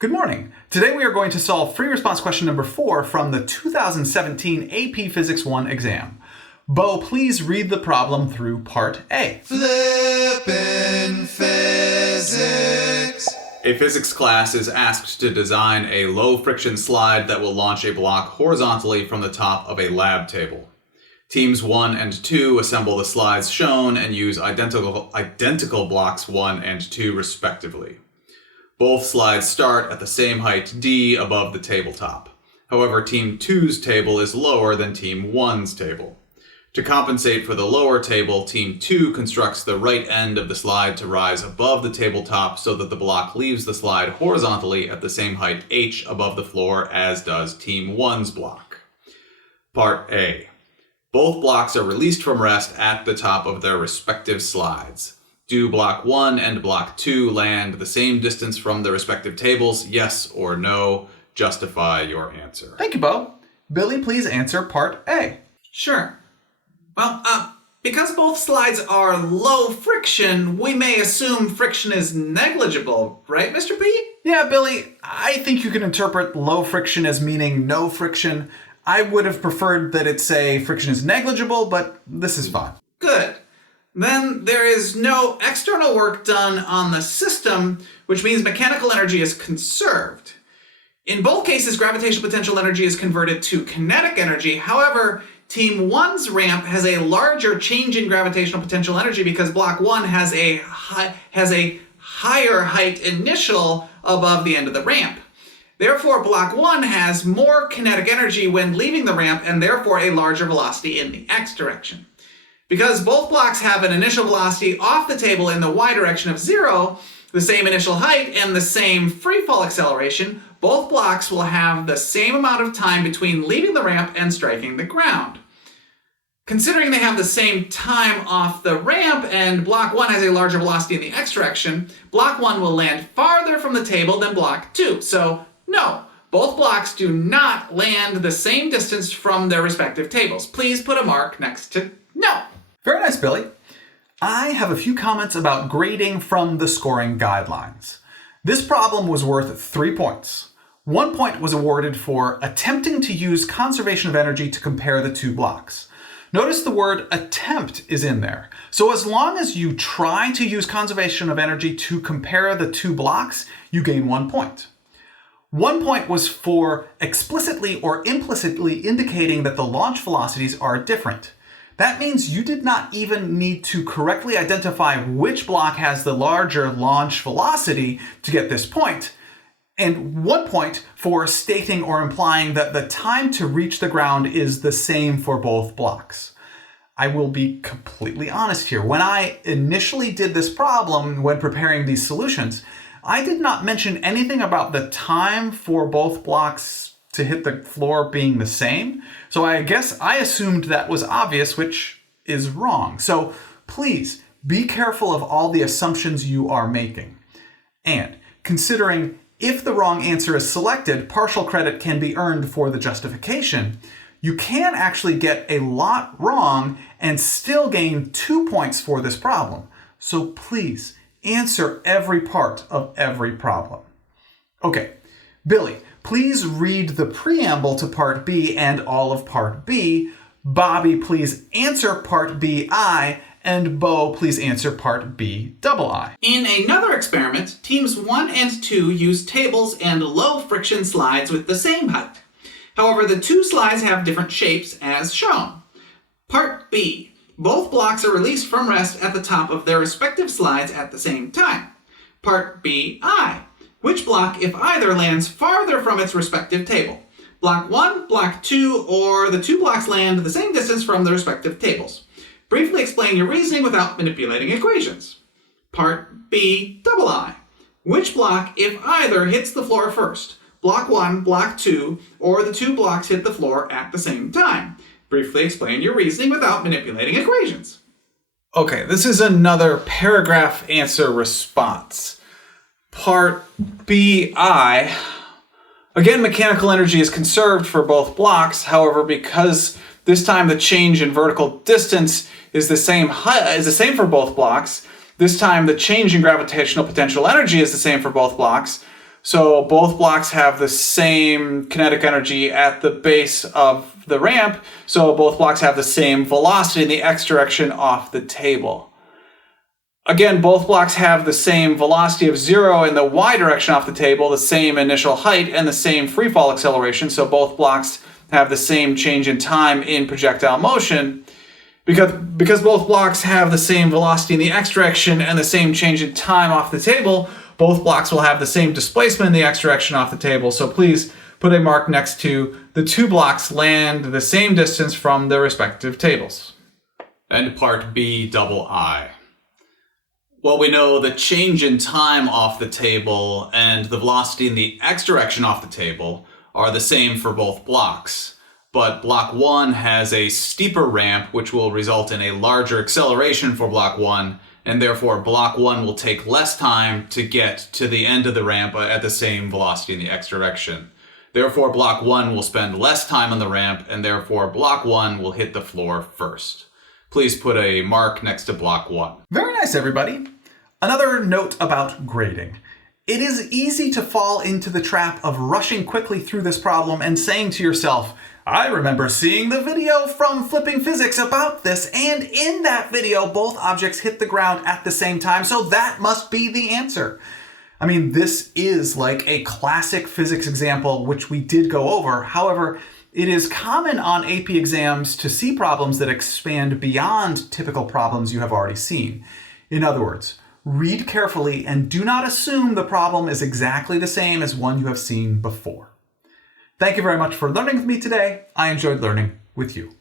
Good morning. Today we are going to solve free response question number 4 from the 2017 AP Physics 1 exam. Bo, please read the problem through part A. Flippin' Physics. A physics class is asked to design a low-friction slide that will launch a block horizontally from the top of a lab table. Teams 1 and 2 assemble the slides shown and use identical blocks 1 and 2 respectively. Both slides start at the same height d above the tabletop. However, Team 2's table is lower than Team 1's table. To compensate for the lower table, Team 2 constructs the right end of the slide to rise above the tabletop so that the block leaves the slide horizontally at the same height h above the floor as does Team 1's block. Part A. Both blocks are released from rest at the top of their respective slides. Do block 1 and block 2 land the same distance from the respective tables? Yes or no? Justify your answer. Thank you, Bo. Billy, please answer part A. Sure. Well, because both slides are low friction, we may assume friction is negligible, right, Mr. P? Yeah, Billy, I think you can interpret low friction as meaning no friction. I would have preferred that it say friction is negligible, but this is fine. Good. Then there is no external work done on the system, which means mechanical energy is conserved. In both cases, gravitational potential energy is converted to kinetic energy. However, Team 1's ramp has a larger change in gravitational potential energy because block 1 has a higher height initial above the end of the ramp. Therefore, block 1 has more kinetic energy when leaving the ramp and therefore a larger velocity in the x direction. Because both blocks have an initial velocity off the table in the y direction of 0, the same initial height, and the same freefall acceleration, both blocks will have the same amount of time between leaving the ramp and striking the ground. Considering they have the same time off the ramp and block 1 has a larger velocity in the x direction, block 1 will land farther from the table than block 2. So, no, both blocks do not land the same distance from their respective tables. Please put a mark next to no. Very nice, Billy. I have a few comments about grading from the scoring guidelines. This problem was worth 3 points. 1 point was awarded for attempting to use conservation of energy to compare the two blocks. Notice the word attempt is in there. So as long as you try to use conservation of energy to compare the two blocks, you gain 1 point. 1 point was for explicitly or implicitly indicating that the launch velocities are different. That means you did not even need to correctly identify which block has the larger launch velocity to get this point. And 1 point for stating or implying that the time to reach the ground is the same for both blocks. I will be completely honest here. When I initially did this problem when preparing these solutions, I did not mention anything about the time for both blocks to hit the floor being the same. So I guess I assumed that was obvious, which is wrong. So please be careful of all the assumptions you are making. And considering if the wrong answer is selected, partial credit can be earned for the justification. You can actually get a lot wrong and still gain 2 points for this problem. So please answer every part of every problem. Okay, Billy, please read the preamble to Part B and all of Part B. Bobby, please answer Part B-I. And Bo, please answer Part B-double-I. In another experiment, teams 1 and 2 use tables and low friction slides with the same height. However, the two slides have different shapes as shown. Part B. Both blocks are released from rest at the top of their respective slides at the same time. Part B-I. Which block, if either, lands farther from its respective table? Block 1, block 2, or the two blocks land the same distance from the respective tables. Briefly explain your reasoning without manipulating equations. Part B-double-I. Which block, if either, hits the floor first? Block 1, block 2, or the two blocks hit the floor at the same time. Briefly explain your reasoning without manipulating equations. Okay, this is another paragraph answer response. Part B-I. Again, mechanical energy is conserved for both blocks. However, because this time the change in vertical distance is the same for both blocks, this time the change in gravitational potential energy is the same for both blocks, So both blocks have the same kinetic energy at the base of the ramp. So both blocks have the same velocity in the x direction off the table. Again, both blocks have the same velocity of 0 in the y direction off the table, the same initial height, and the same freefall acceleration. So both blocks have the same change in time in projectile motion. Because both blocks have the same velocity in the x direction and the same change in time off the table, both blocks will have the same displacement in the x direction off the table. So please put a mark next to the two blocks land the same distance from the respective tables. And part B, double I. Well, we know the change in time off the table and the velocity in the x direction off the table are the same for both blocks. But block 1 has a steeper ramp, which will result in a larger acceleration for block 1, and therefore block 1 will take less time to get to the end of the ramp at the same velocity in the x direction. Therefore, block 1 will spend less time on the ramp, and therefore block 1 will hit the floor first. Please put a mark next to block 1. Very nice, everybody. Another note about grading. It is easy to fall into the trap of rushing quickly through this problem and saying to yourself, I remember seeing the video from Flipping Physics about this, and in that video, both objects hit the ground at the same time, so that must be the answer. I mean, this is like a classic physics example, which we did go over. However, it is common on AP exams to see problems that expand beyond typical problems you have already seen. In other words, read carefully and do not assume the problem is exactly the same as one you have seen before. Thank you very much for learning with me today. I enjoyed learning with you.